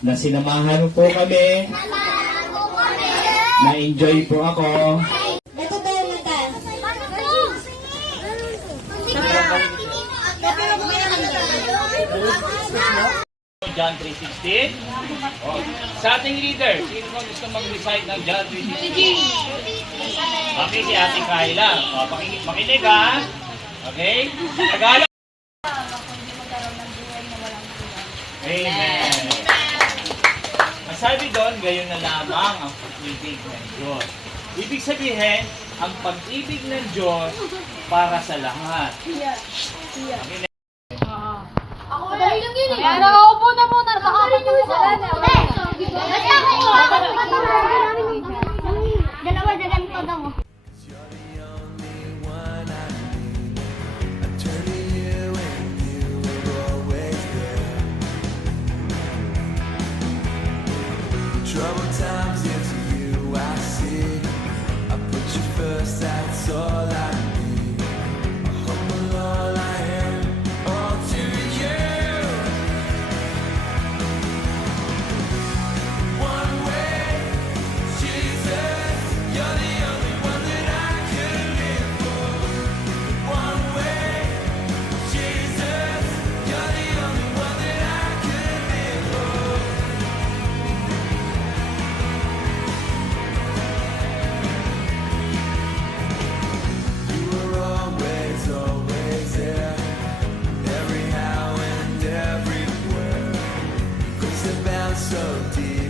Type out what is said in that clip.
na sinamahan mo po kami. Na-enjoy po ako. Ito tayo mata. John 3:16. Oh. Sa ating leader, sino mo gusto mag-recite ng John 3:16? Okay, si Ate Kyla. O, makinig ha. Okay? Tagalog. Amen. Ang sabi doon, gayon na lamang ang pag-ibig ng Diyos. Ibig sabihin, ang pag-ibig ng Diyos para sa lahat. Amen. Dali lang yun eh. Kaya nakaupo na muna. Nakakapagpapos sa dalawa na ganito daw. Troubled times, it's you I see. I put you first, that's all I need. I humble all I am, all to you. One way, Jesus, you're the only one that I could live for. One way, Jesus, you're the only one that I could live for. You were always, always there, every how and everywhere. Grace that bound so deep.